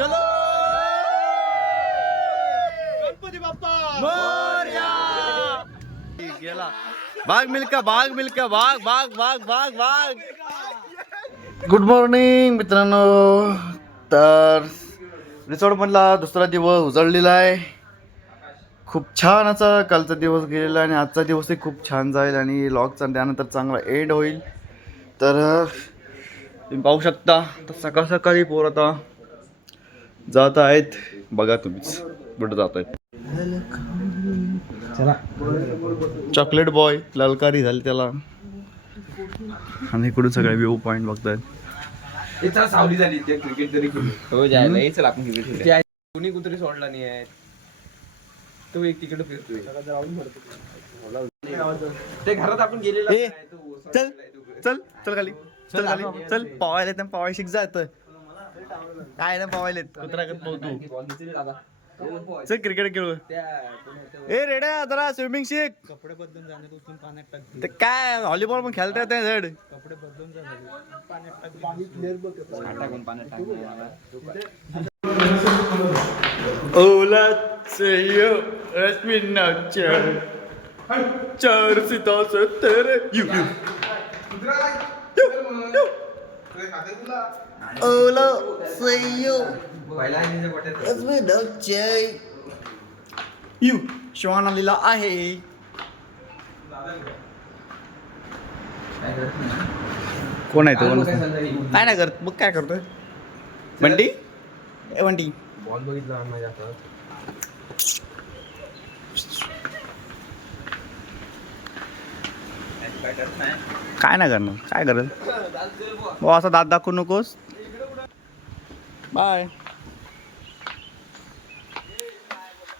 चलो गणपती बाप्पा मोरया. गेला भाग मिल्का भाग मिल्का भाग भाग भाग भाग भाग. गुड मॉर्निंग मित्रांनो. तर रिसॉर्ट मधला दुसरा दिवस उजळलेला आहे. खूप छान असा कालचा दिवस गेलेला आणि आजचा दिवसही खूप छान जाईल आणि लॉगचा त्यानंतर चांगला एंड होईल. तर तुम्ही पाहू शकता तर सकाळ सकाळी पोर आता जात आहेत. बघा तुम्हीच कुठं जात आहेत. चॉकलेट बॉय ललकारी झाली त्याला. आणि इकडून सगळे व्ह्यू पॉइंट बघतायत. सावली झाली क्रिकेट तरी हो जायला चल आपण क्रिकेट कोणी कुत्री सोडला नाही आहे. तो एक तिकडे फिरतोय ते घरात आपण गेलेला चल चल चल खाली चल खाली चल. पवायला तर पवाय शिक जात काय ना पवायलेत कुत्रा करत तू. चल क्रिकेट खेळू. ए रेड्या जरा स्विमिंग शिक. कपडे बदलून जाणे उचलून पाण्यात टाक. ते काय व्हॉलीबॉल पण खेळता येते झड. कपडे बदलून जाणे पाण्यात टाक. ओला चाहिए रश्मि नाचर चार सिता से तेरे यू यू ओला चाहिए रश्मि नाचर यू. श्वान आलेला आहे. कोण आहे तो? काय नाही करत मग काय करतोय बंटी. ए बंटी बॉल बघितला माझ्या काय नाही करणार काय करत भाऊ. असा दात दाखवू नकोस. बाय.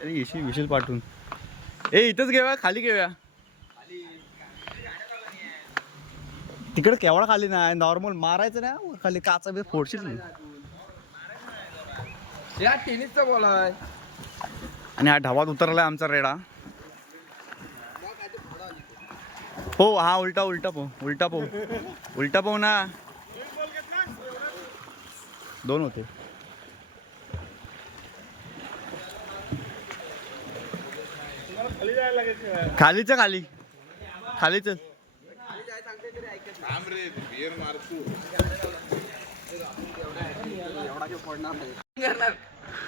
अरे येशील विशील पाठवून. ए इथंच घेऊया खाली घेऊया. तिकडे केवढा खाली नाही नॉर्मल मारायचं ना खाली काचा बी फोडशील. या टेनिसचा बॉल आहे आणि हा ढवात उतरलाय आमचा रेडा. हो हा उलटा उलटा पाहू उलटा पाहू उलटा पाहू ना. दोन होते. खालीच खाली खालीच.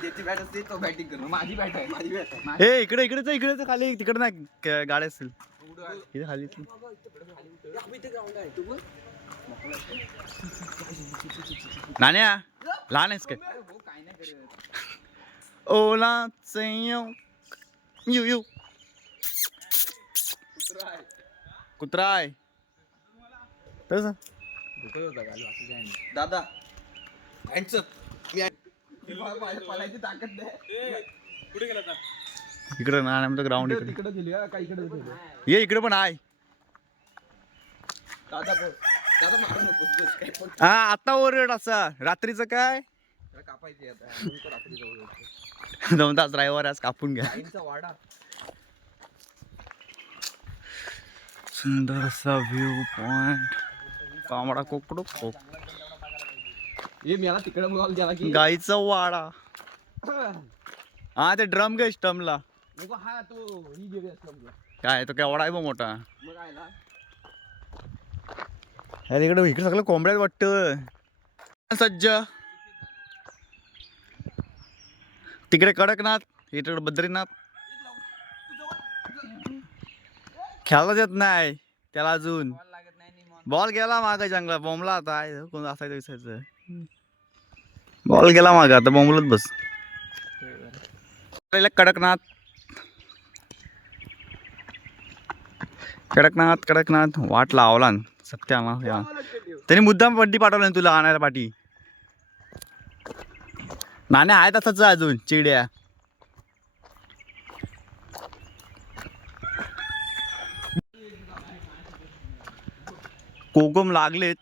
त्याची बॅट असते तो बॅटिंग करू. माझी बॅट आहे माझी बॅट आहे. हे इकडे इकडेच इकडेच खाली तिकडे नाही गाड्या असतील इथे खाली. नाण्या लहान आहेस काय? ओला यू यू कुत्रा आहे तसं. दादा पळायची ताकद नाही. कुठे गेला इकडे ना ग्राउंड इकडे तिकडे गेली का इकडे ये इकडे पण आहे. दादा दादा मारू नको. हा आता ओरड असा रात्रीचं काय कापायची आता रात्री जवळ 2 तास ड्रायव्हर आज कापून घ्या. वाडा सुंदरसा व्ह्यू पॉइंट. कामडा कोकडो कोक हे मला तिकडे बॉल गेला की गाईचा वाडा. हा ते ड्रम घे स्टमला. नको हा तो ही गेली असला काय तो केवढा आहे बा मोठा. मग आयला अरे इकडे इकडे सगळं कोंबड्यात वाटत. सज्ज तिकडे कडकनाथ इकडे बद्रीनाथ. खेळायला येत नाही त्याला अजून. बॉल गेला माग जंगला बोंबला आता कोण असायचं विसायचं. बॉल गेला माग आता बोंबलत बस. कडकनाथ कडकनाथ कडकनाथ वाट लावला सत्या या त्याने मुद्दाम बड्डी पाठवला तुला आणायला पाठी. नाण्या आहे तसंच अजून चिड्या. कोकम लागलेत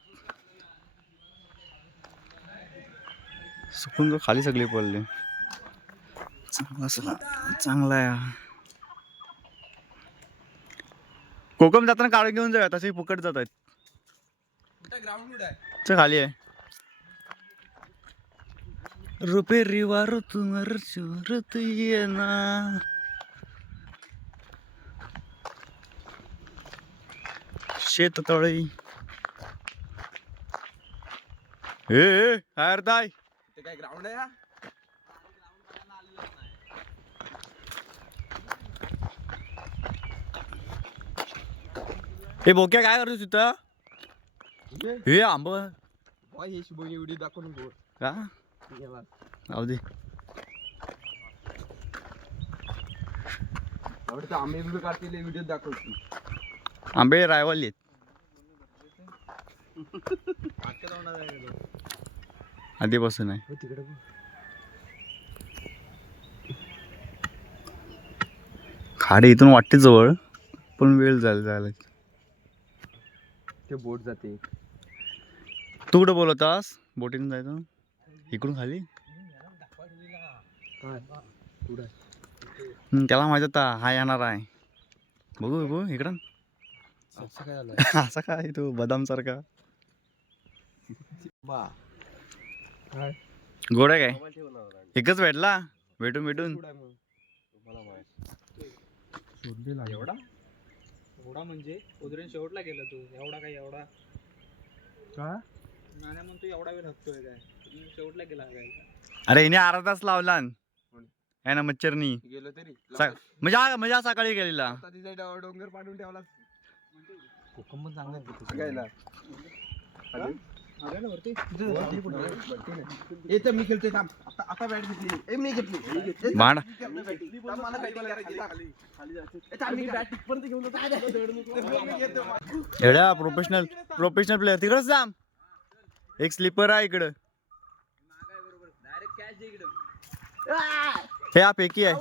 सुकून खाली सगळे पडले. चांगला आहे. कोकम जाताना काढून घेऊन जाऊया तसे फुकट जात आहेत. ग्राउंड खाली आहे रुपेरी वारू तुमर चुरत ये ना. शेत तळी ए हार ताय ते काय ग्राउंड आहे हा? हे बोक्या काय करतो तिथं हे आंब भाई हे शुभ एवढी दाखवून बोल का जाऊ दे आवडतं आंबे बिंबे काढतील व्हिडिओ दाखवतो. आंबे रायवाल आहेत आधीपासून आहे. तिकडे खाडे इथून वाटते जवळ पण वेळ जायला. ते बोट जाते. तू कुठं बोलवतास बोटीने जायचं इकडून खाली. त्याला माहित होता हा येणार आहे. बघू बघू इकडं असं काय झालं? असा काय तू बदाम सारखा गोड आहे काय एकच भेटला भेटून भेटून. एवढा एवढा म्हणजे उदरीन शेवटला गेला तू. एवढा काय एवढा का नाण्या म्हणतो एवढा वेळ हकतोय काय उदरीन शेवटला गेला काय. अरे हिने अर्धा तास लावला आहे ना मच्छरनी गेलो तरी म्हणजे सकाळी गेलेला. आता तिचा डोंगर पाडून ठेवला. कोकम पण चांगला आहे गायला आला ना वरती. येतं मी खेळते थांब. आता बॅट घेतली. ए मी घेतली. भांड मला बॅटिंग करायची. मी बॅट पण घेऊन एवढ्या प्रोफेशनल प्लेअर तिकडच जा. एक स्लीपर आहे इकडं. हे हा फेकी आहे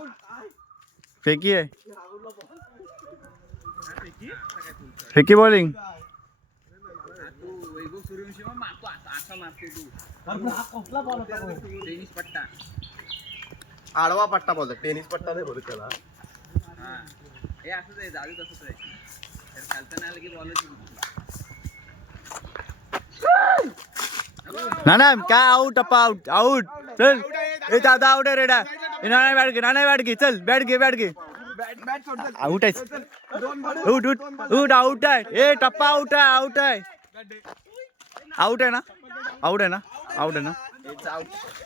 फेकी आहे फेकी बॉलिंग. आडवा पट्टा बोलतो. टेनिस पट्टा नाही बोलत त्याला. हे असंच आहे जादू तसंच आहे. तर खालतं नाही आलं की बॉल ना काय आउट टप्पा आउट आउट चल ए दादा आउट आहे रेडा. नाना बॅट घे नाना बॅट घे चल बॅट घे आउट आहे. उठ उठ उठ आउट आहे. ए टप्पा आउट आहे आउट आहे आउट आहे ना आउट आहे ना आउट आहे ना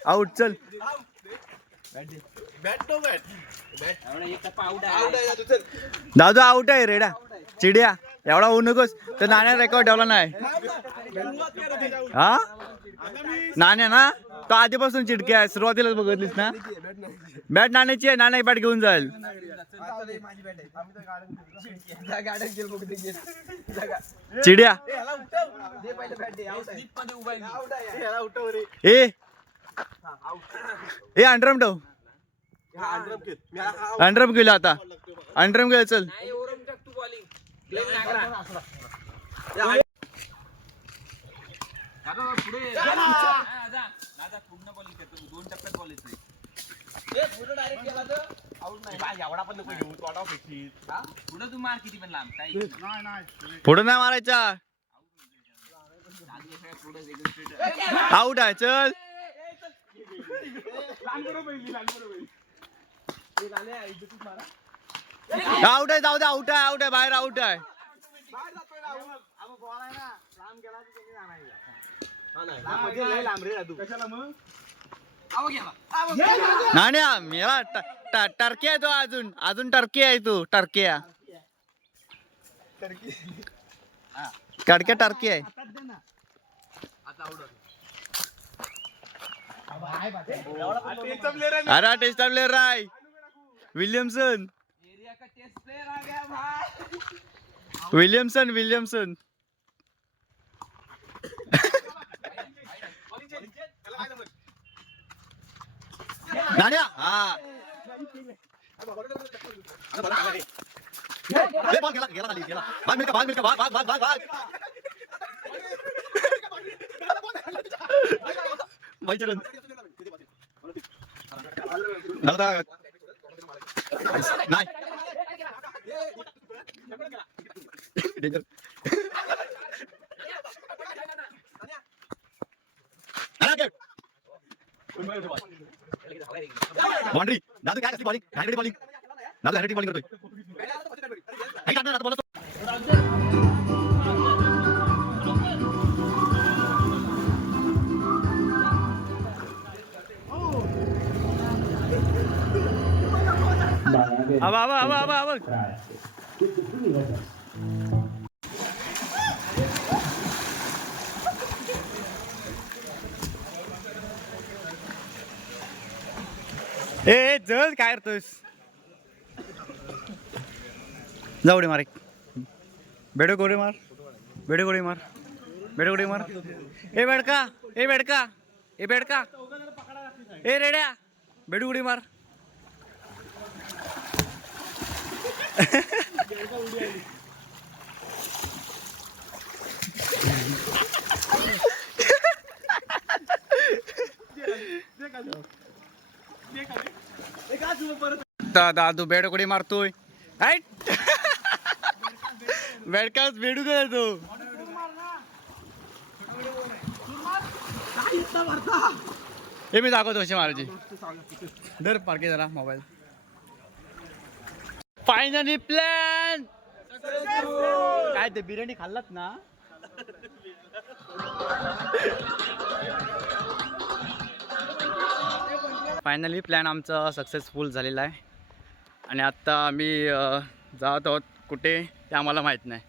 आउट चल. दादू आउट आहे रेडा चिडिया एवढा होऊ नकोस तर नाण्या रेकॉर्ड ठेवला नाही हा नाण्या ना तो आधीपासून चिडके आहे सुरुवातीलाच बघितलीस ना. बॅट नाण्याची आहे नाण्या बॅट घेऊन जाईल. चिडिया ए अंडरम ठेव अंडरम गेलो आता अंडरम गेलो चल. पुढे तू मार किती पण लांब काही पुढे नाही मारायचा आउट आहे चल. आउट आहे जाऊ दे आउट आहे बाहेर आउट आहे. नाण्या मेला टर्की आहे तो अजून टर्की आहे तू टर्किया कडक्या टर्की आहे. अरे टेस्ट प्लेयर राय विलियमसन विलियमसन नाण्या हा गेला भाग नाही बाउंड्री दादू काय असली बॉलिंग हँडरेड बॉलिंग दादू हँडरेड बॉलिंग करतोय काही काढणार आता बोला अब ए चल काय करतोस जाऊ दे मार एक बेडो गोडी मार बेडो गोडी मार बेडो गोडी मार ए बेडका ए बेडका ए बेडका ए रेड्या बेडू गोडी मार दादू बेड कोणी मारतोय बेडकाच बेडू काय तो हे मी दाखवतो अशी मारायची दर पार्के जरा मोबाईल फायनली प्लॅन काय ते बिर्याणी खाल्लात ना फायनली प्लॅन आमचा सक्सेसफुल झालेला आहे आणि आता आम्ही जात आहोत कुठे ते आम्हाला माहीत नाही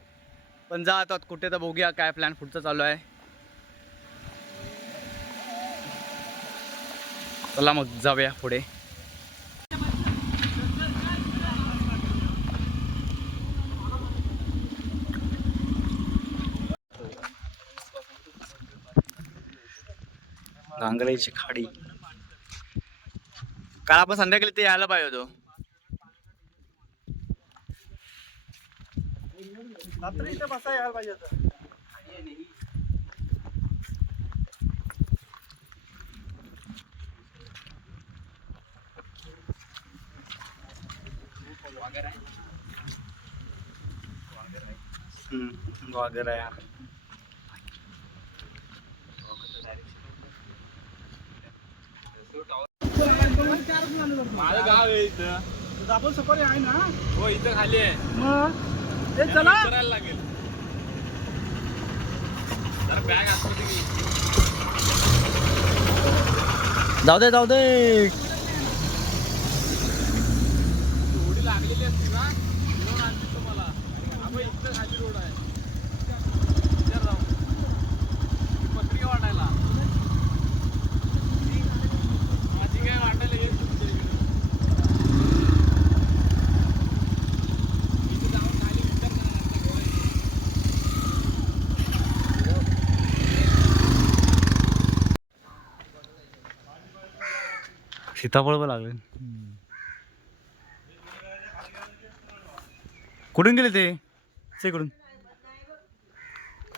पण जात आहोत कुठे तर बघूया काय प्लॅन पुढचा चालू आहे चला मग जाऊया पुढे गांगराईची खाडी काल आपण संध्याकाळी ते यायला पाहिजे होतो रात्री इथे बसा यायला पाहिजे होतं वागर आहे माझं गाव आहे इथं आपण सफारी आहे ना हो इथं खाली आहे मग ते चला करायला लागेल जरा बॅग असते की जाऊ दे थोडी लागलेली असते ना घेऊन आणते तुम्हाला आपण इथं खाली रोड आहे विचार जाऊ पत्रिका वाटायला माझी काय वाटायला येत तुमच्या इथे जाऊन खाली विचार करा सीताफळ पण लागले कुठून गेले ते इकडून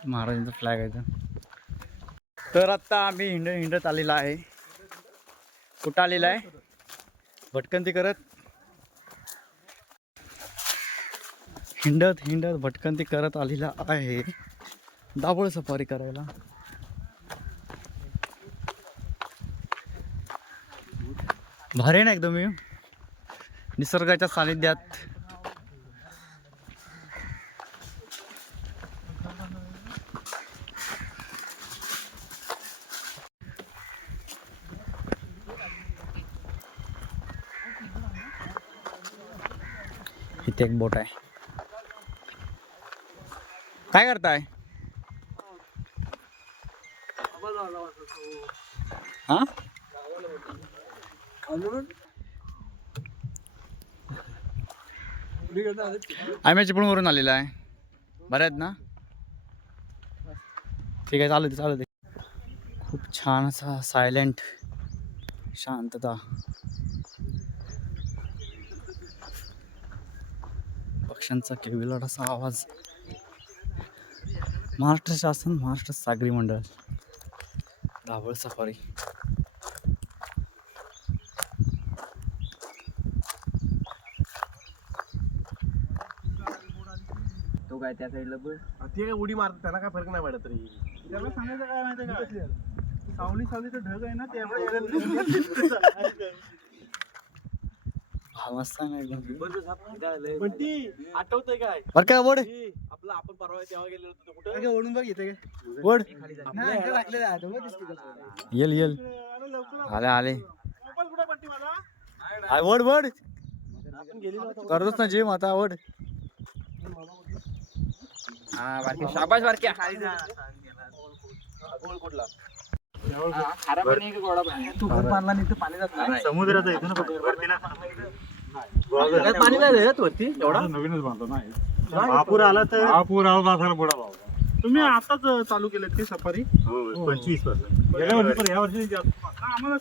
महाराजांचा फ्लॅग आहे तर आत्ता आम्ही हिंडत आलेला आहे कुठं आलेला आहे भटकंती करत हिंडत भटकंती करत आलेला आहे दाभोळ सफारी करायला भारी ना एकदम निसर्गाच्या सानिध्यात इथे एक बोट आहे काय करताय हा आम्ही चिपळूणवरून आलेला आहे बरं आहेत ना ठीक आहे चालू दे खूप छान असा सायलेंट शांतता पक्ष्यांचा किलबिलाट असा आवाज महाराष्ट्र शासन महाराष्ट्र सागरी मंडळ दाभोळ सफारी तो काय त्या साईडला बघ ते काय उडी मारतात त्यांना काय फरक नाही पडत रे त्याला सांगायचं काय माहिती का सावली तर ढग आहे ना त्यामुळे मस्त आहे ना एकदम. आठवतंय काय बरं का वड आपलं आपण परवा तेव्हा गेलो होतो कुठं ओढून बघ येते वड येल आले आले वड वड करतोच ना जिम आता वड. हा बारक्या शाबाश बारक्या खारा पाणी की गोडा पाणी तू घर बांधला नाही तर पाणी जात नाही समुद्राचा येतो ना पाणी नाही देत वरती एवढा नवीनच बांधतो ना. महापूर आला तर महापूर आला बुडा भाव. तुम्ही आताच चालू केलेत की सफारी? 25%. गेल्या वर्षी पण या वर्षी आम्हाला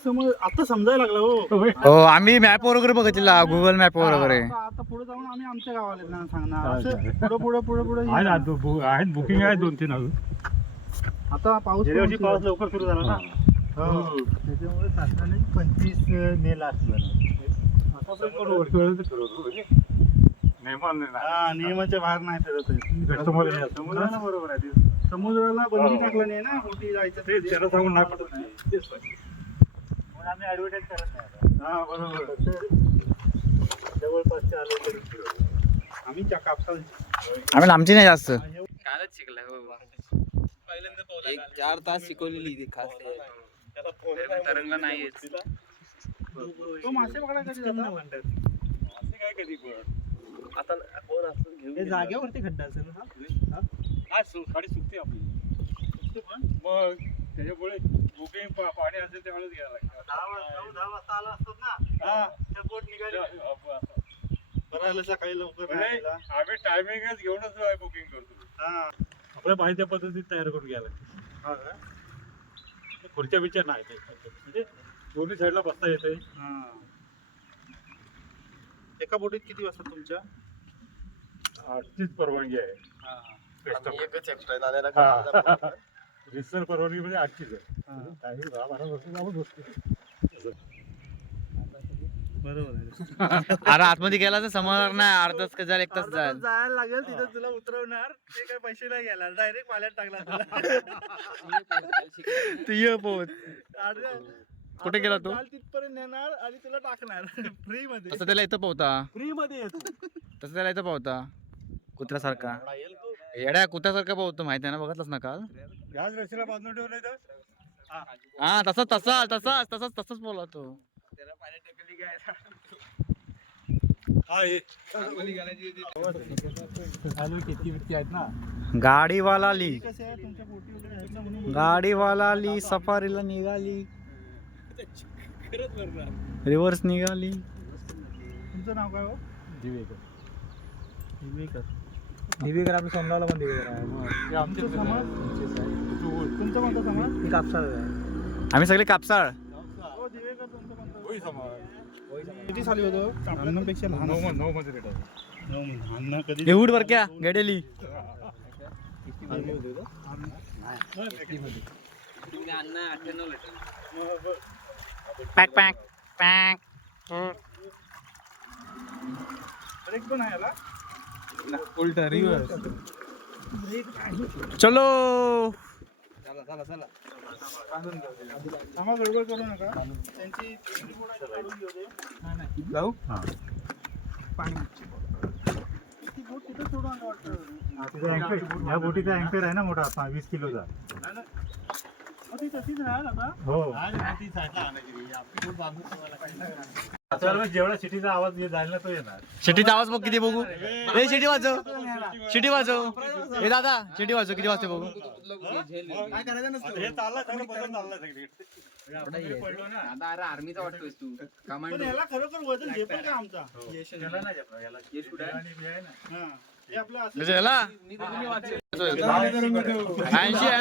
आता समजायला लागलं हो. हो आम्ही मॅप वगैरे बघितला गुगल मॅप वगैरे. आता पुढे जाऊन आम्ही आमच्या गावाला सांगणार असं पुढे आहेत बुकिंग आहे 2-3 अजून. आता पाऊस लवकर सुरू झाला ना त्याच्यामुळे शासनाने 25 मे लास्ट नियमाच्या बाहेर नाही फिरत समुद्राला बरोबर आहे. समुद्राला बंदी टाकलं नाही ना कुठे जायचं ते त्याला सांगून नाही पडत नाही. आम्ही ऍडव्हर्टाईज करत नाही. हा बरोबर जवळपासचे आलो तरी आम्ही कापसाला आम्ही लांबची नाही जास्त. कालच शिकलाय एक 4 तास शिकवलेली खास तरंगला नाही तो मासे पकडा कधी जातात काय कधी पण आता कोण असं घेऊन जागेवरती खड्डा असेल ना गाडी सुटते आपली मग त्याच्यामुळे बुकिंग पाणी असेल त्यावेळेस घ्यायला लागतं. 10 वाजता आला असतात ना त्या बोट निघाली बरं सकाळी लवकर आम्ही टायमिंगच घेऊनच बुकिंग करतो. आपल्या पाहिजे त्या पद्धतीत तयार करून घ्यायला खुर्च्या विचार नाही म्हणजे दोन्ही साईडला बसता येते. एका बोटीत किती वाजता तुमच्या 8चीच परवानगी आहे. रिसर परवानगी म्हणजे 8चीच आहे. काही 10-12 वर्ष जाऊन बसतो बरोबर आहे. अरे आतमध्ये गेला तर समजणार नाही. अर्धा तास जाईल 1 तास जाईल. जायला लागेल तिथं तुला उतरवणार ते काय पैसे नाही घ्यायला डायरेक्ट पाण्यात टाकला तुला. तू ये पोहोच. कुठे गेला तू? तिथपर्यंत नेणार आणि तुला टाकणार फ्री मध्ये. तसं त्याला इथं पोहता. फ्री मध्ये येतो तसं त्याला इथं पोहता कुत्र्यासारखा. येड्या कुत्र्यासारखा पोहतो माहिती आहे ना बघतलंच ना काल. याच रस्त्याला बांधून ठेवलंय तर हा तसंच बोला तो. त्याला पाणी टाकली काय चालू शेती आहेत ना. गाडीवाला ली कसे आहे तुमच्या बोटी वगैरे आहेत ना म्हणून गाडीवाला ली सफारीला निघाली रिव्हर्स निघाली. तुमचं नाव काय हो? दिवेकर आपलं सोमनाला पण दिवेकर आहे. आमचं समाज तुमचं कोणतं समाज? कापसाळ आहे. आम्ही सगळे कापसाळ. हो दिवेकर तुमचं कोणतं? किती साली होतो? अन्नापेक्षा लहान 9 मध्ये भेटायचं. 9 मध्ये अन्न कधी एवढ वर क्या गेडेली तुम्ही अन्न 98 भेटल पॅक पॅक पॅक. ब्रेक पण आहे याला. उलटा रिव्हर्स चलो आम्हा गडबड करू नका. त्यांची काढून घेऊ दे. जाऊ ती बोट तिथं सोडून आणलं वाटतं. या बोटीचा अँकर आहे ना मोठा 20 किलोचा. ती तशीच राहील आता. हो जेवढा सिटीचा आवाज जाईल ना तो येणार. शिटीचा आवाज बघ किती बघू. ए शिटी वाजव शिटी वाजव. ए दादा शिटी वाजव किती वाजते बघू. काय करायचं नसतं. हे चालला सगळं बदल चालला सगळी. पडलो ना आता अरे आर्मीचा वाटतोयस तू पण कमांडो याला खरोखर वजन झेपेल का आमचा? याला नाही जपणार, याला यश कुठे आहे? हा. हे आपलं असं म्हणजे याला 80 आहे.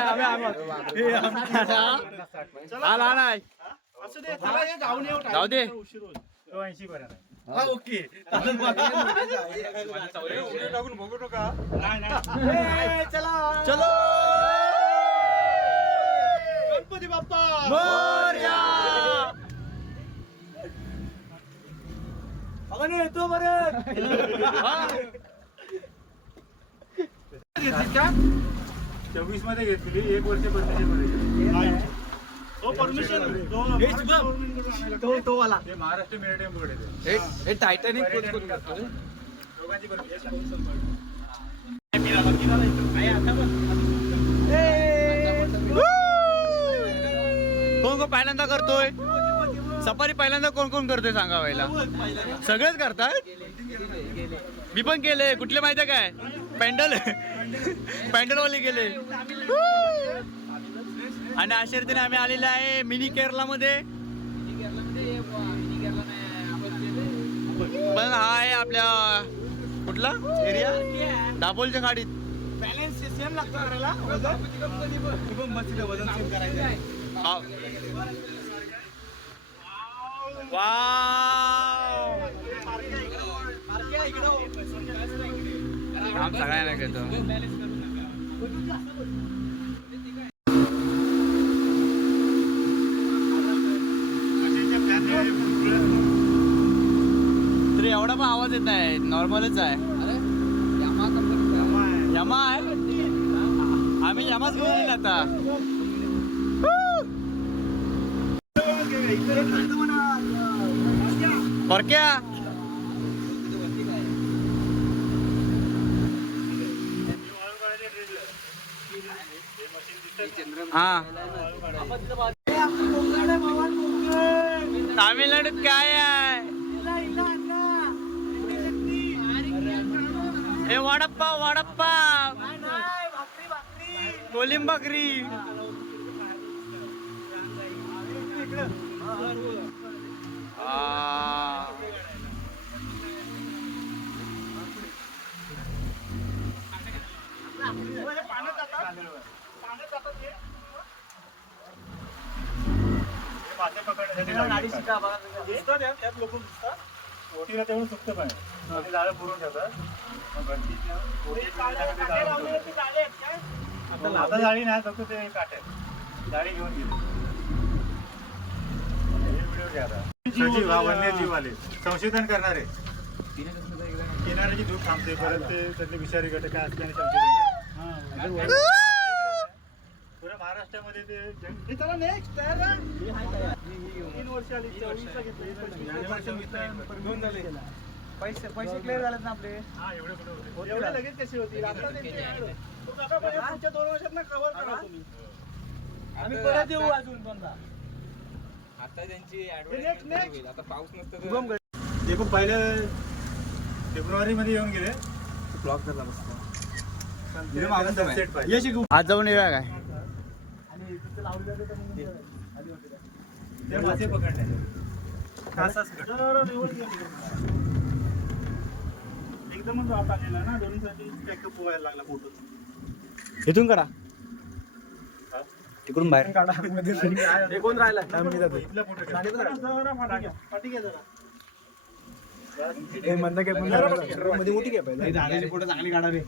आला नाही असं दे. चला हे जाऊन येऊ. जाऊ दे. उशीर होईल. तो 80 पर्यंत आहे. ओके टाकून बघू नका. चलो गणपती बाप्पा मोरया. येतो बरं. 24 मध्ये घेतली. 1 वर्ष 25 मध्ये तो वाला ते महाराष्ट्र मेरिटाईम बोर्ड आहे हे टायटॅनिक कोच कोण करतो दोघांची परमिशन कोण कोण पहिल्यांदा करतोय सफारी पहिल्यांदा कोण कोण करतोय सांगा व्हायला सगळेच करतात मी पण केले कुठले माहितीये काय पॅन्डल वाले गेले आणि अशा रीतीने आम्ही आलेलो आहे मिनी केरला मध्ये पण हा आहे आपल्या कुठला एरिया दापोलच्या खाडीत बॅलन्स सेम लागतो करायला वजन सेम करायचं काम सगळ्यांना घेतो तर एवढा पण आवाज येत नाही नॉर्मलच आहे यमा आहे आम्ही यमाच घेऊन येईल आता परक्या हा तामिळनाडूत काय आहे हे वडापाव वडापाव कोलिम बकरी ओटीला तेवढं सुकतं पाहिजे जाळं पुरून जातात आता जाळी नाही फक्त ते काटे जाळी घेऊन गेली व्हिडिओ घ्या सजीव हा वन्यजीव आले संशोधन करणारे किनाऱ्याची धूप थांबते परत ते त्यातले विषारी घटक असल्याने संशोधन पुऱ्या महाराष्ट्रामध्ये ते नेक्स्ट 3 वर्ष आली 24 घेतलं पैसे क्लिअर झालेत ना आपले हा एवढे कुठे एवढे लगेच कशी होती आता पुढच्या 2 वर्षात कव्हर करा तुम्ही आम्ही परत येऊ अजून पण आता त्यांची ऍडव्हर्टाइजमेंट होईल आता पाऊस नसतं ते पण पहिल्या फेब्रुवारी मध्ये येऊन गेले ब्लॉक झाला बसतो आज जाऊन येऊया काय ते मासे पकडण्याचे एकदमच वाट आलेला ना दोन्हीसाठी बॅकअप व्हायला लागला फोटो इथून करा तिकडून बाहेर काढा कोण राहिला इथला फोटो पाठी घ्या जरा मध्ये मोठी घ्या पाहिजे झाडाची फोटो चांगली काढा रे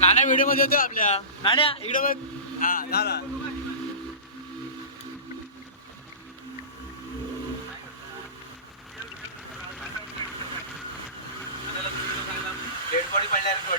नाण्या व्हिडिओ मध्ये होतो आपल्या नाण्या इकडे बघ हा झाला डेड बॉडी पडल्यावर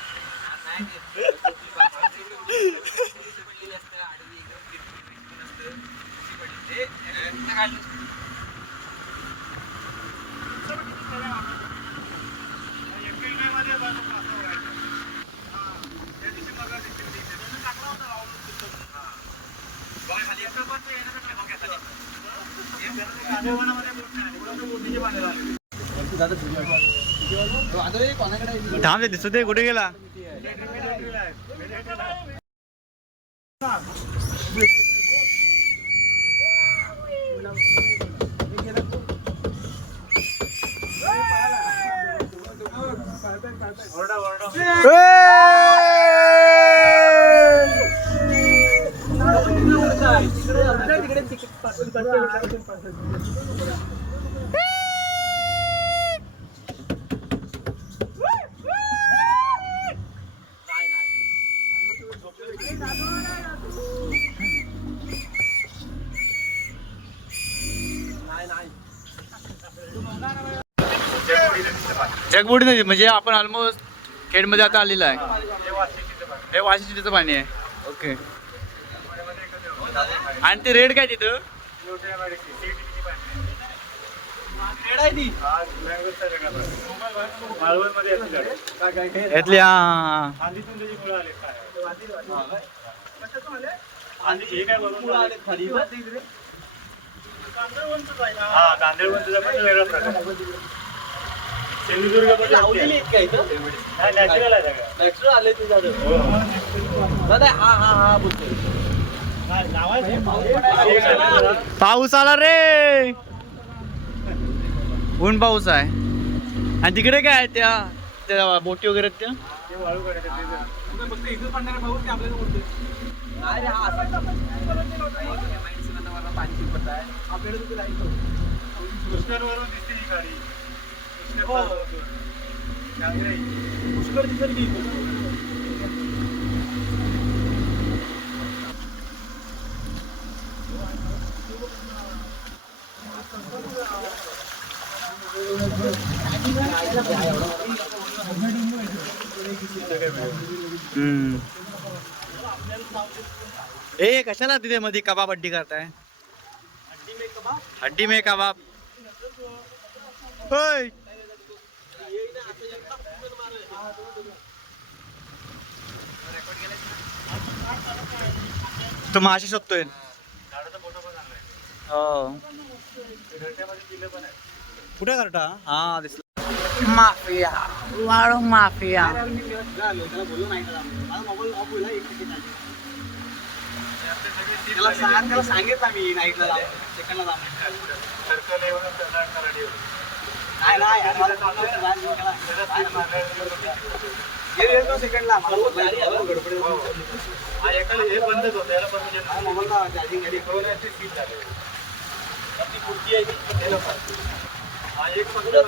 थांब दिसतो ते कुठे गेला नाही जगबुडी नदी म्हणजे आपण ऑलमोस्ट खेडमध्ये आता आलेला आहे. हे वाशिष्ठीचं पाणी. हे वाशी तिथं पाणी आहे. ओके. पुण्यामध्ये एकच आहे. आणि ते रेड काय तिथं? लोटेवाडीची, CETची पाणी. हा, बँगलोरचा वेगळा प्रकार. मालवणमध्ये याची झाडं. यातली हा. आंधीतून त्याची मुळं आले काय? आंधी हे काय बरोबर आले? हा, गांधेळवंतचा पण वेगळा प्रकार. सिंधुदुर्ग पण लावलेली लागते. आहेत का इथं? हा, नॅचरल आहे सगळं. नॅचरल आले ते झाडं. हो. दादा हा बोलतोय. हा, लावायचं. पाऊस आला रे. ऊन पाऊस आहे. आणि तिकडे काय आहे त्या बोटी वगैरे आहेत त्या? ते वाळू काढायचं ते. फक्त इथं पडणारा पाऊस ते आपल्याला बोलतोय. अरे हा असं पाणी शिरपत आहे. आपल्याला तिथे जायचं. पुष्करवरून दिसते ही गाडी. पुष्कर चांगली. पुष्कळ दिसेल की इथं. ए कशाला तिथे मध्ये कबाब अड्डी करताय? हड्डी में कबाब. होय. तो मासे शोधतोय. झाडाचा फोटो पण चांगला आहे. हो. घरट्यामध्ये पिलं पण आहे. कुठे करता? हा दिसला. माफिया वाळू माफिया. त्याला सांगितलं मी नाईटला सेकंडला सर्कल येऊन करणार कराडी येऊन. सेकंडला हा, एकाला हे बंदच होतं, याला परमिशन नाही. मोबाईलला चार्जिंग गाडी कोरोनाची सीट झाली. ती खुर्ची आहे ती त्याला पाहिजे. हा, एक फक्त हा,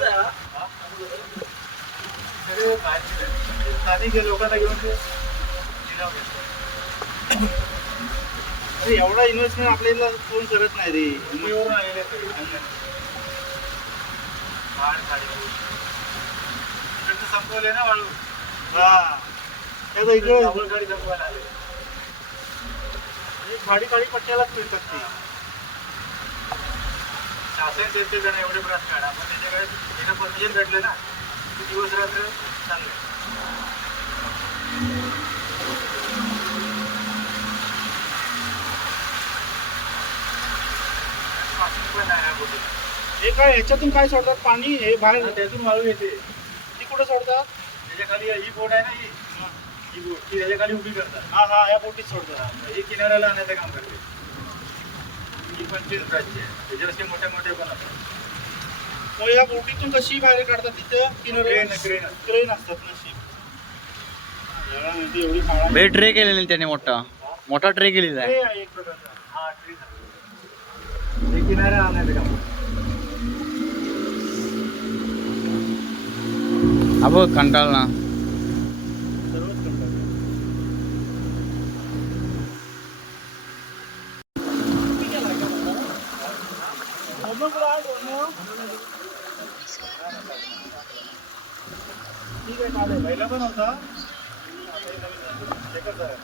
सगळे बाहेरचे आहेत. म्हणजे स्थानिक लोकांना घेऊन ते जिजाऊ घेतात. अरे एवढा इन्व्हेस्टमेंट आपल्याला कोण करत नाही रे. मुंबईवरून आलेले आहेत सगळे. बाहेर खाली. इकडचं संपवले ना वाळू. हा त्याचा इकडे डबल गाडी संपवायला आले. खाडी खाडी पट्ट्यालाच फिरतात ते. शासन त्यांचे जण एवढे ब्रास काढा पण त्याच्याकडे त्याचं परमिशन भेटलं ना की दिवस रात्र चांगले. पण आहे या गोष्टी. हे काय ह्याच्यातून काय सोडतात पाणी? हे बाहेर त्यातून वाळू येते. ती कुठं सोडतात? त्याच्या खाली ही बोट आहे ना ही बोट ती त्याच्या खाली उभी करतात. हा हा या बोटीत सोडतात. ही किनाऱ्याला आणायचं काम करते. ही 25 ब्रासची आहे. त्याच्या असे मोठ्या मोठ्या पण असतात. मग या बोटीतून कशी बाहेर काढतात? तिथं क्रेन क्रेन असतात नशी. एवढी काळा बे ट्रे केलेला त्याने मोठा ट्रे केलेला आहे. ट्रे आहे एक प्रकारचा. हा ट्रे हे किनाऱ्या आणायचं काम. हा बघ कंटाळ ना. सर्वच करतात. ठीक आहे चालेल. पहिला पण होता आता हे नवीन झालं. एकच आहे.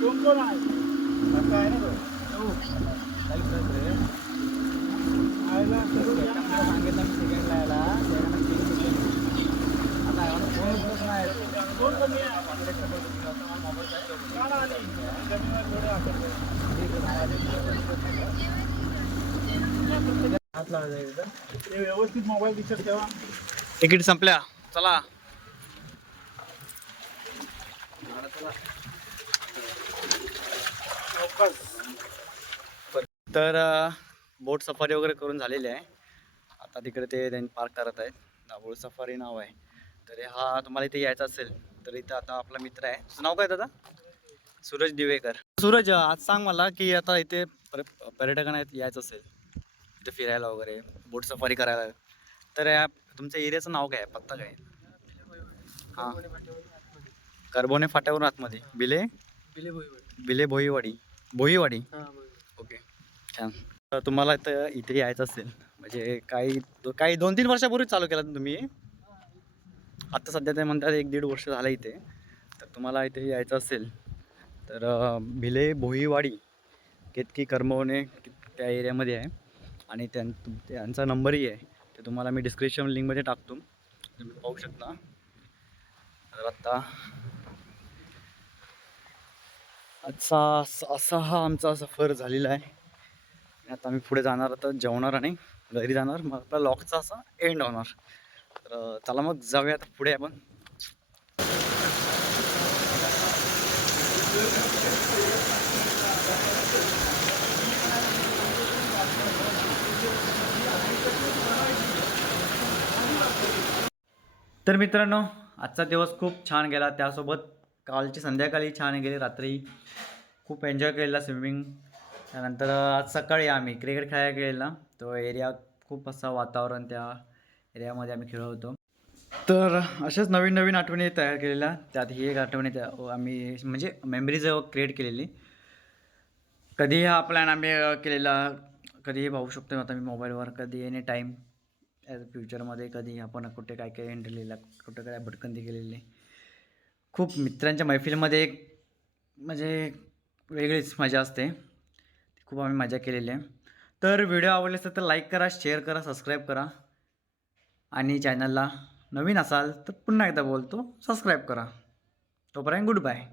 कोण कोण आहे? काका आहे ना तो? आयला सर्व सांगितलं मी सेकंडला यायला कोण कमी आहे? काढा आली. जमिनीवर थोडं हात लावायचा. ते व्यवस्थित मोबाईल दिसत ठेवा. तिकीट संपल्या. चला. तर बोट सफारी वगैरे करून झालेली आहे. आता तिकडे ते त्यांनी पार्क करत आहेत. बोट सफारी नाव आहे. तर हा तुम्हाला इथे यायचं असेल तर इथं आता आपला मित्र आहे. तुझं नाव काय दादा? सूरज दिवेकर. सूरज आज सांग मला की आता इथे पर्यटकांना यायचं असेल इथे फिरायला वगैरे बोट सफारी करायला तर या तुमच्या एरियाचं नाव काय आहे? पत्ता काय आहे? हां करबोने फाट्यावरून आतमध्ये बिले भोईवाडी. ओके छान. तर तुम्हाला इथे यायचं असेल म्हणजे काही 2-3 वर्षापूर्वी चालू केला ना तुम्ही? आता सध्या ते म्हणतात 1-1.5 वर्ष झालं इथे. तर तुम्हाला इथे यायचं असेल तर भिले भोईवाडी केतकी कर्मवणे त्या एरियामध्ये आहे. आणि त्यांचा नंबरही आहे, ते तुम्हाला मी डिस्क्रिप्शन लिंकमध्ये टाकतो, तुम्ही पाहू शकता. तर आता असा हा आमचा सफर झालेला आहे. आता आम्ही पुढे जाणार, आता जेवणार आणि घरी जाणार, मग आपला लॉकचा असा एंड होणार. तर चला मग जाऊया आता पुढे आपण. तर मित्रांनो, आजचा दिवस खूप छान गेला. त्यासोबत कालची संध्याकाळी छान गेली. रात्री खूप एन्जॉय केलेला स्विमिंग. त्यानंतर आज सकाळी आम्ही क्रिकेट खेळायला गेलेला. तो एरिया खूप असा वातावरण त्या एरियामध्ये आम्ही खेळत होतो. तर अशाच नवीन नवीन आठवणी तयार केलेल्या. त्यात ही एक आठवणी आम्ही म्हणजे मेमरीज क्रिएट केलेली. कधीही हा प्लॅन आम्ही केलेला, कधीही पाहू शकतो आता मी मोबाईलवर, कधी एनी टाईम ॲज फ्युचरमध्ये, कधी आपण कुठे काय काय एंटरलेला, कुठं काय भटकंती केलेली. खूप मित्रांच्या मैफिलीमध्ये एक म्हणजे वेगळीच मजा असते. खूप आम्ही मजा केलेली आहे. तर व्हिडिओ आवडले असेल तर लाईक करा, शेअर करा, सबस्क्राईब करा. आणि चॅनलला नवीन असाल तर पुन्हा एकदा बोलतो, सबस्क्राईब करा. तोपर्यंत गुड बाय.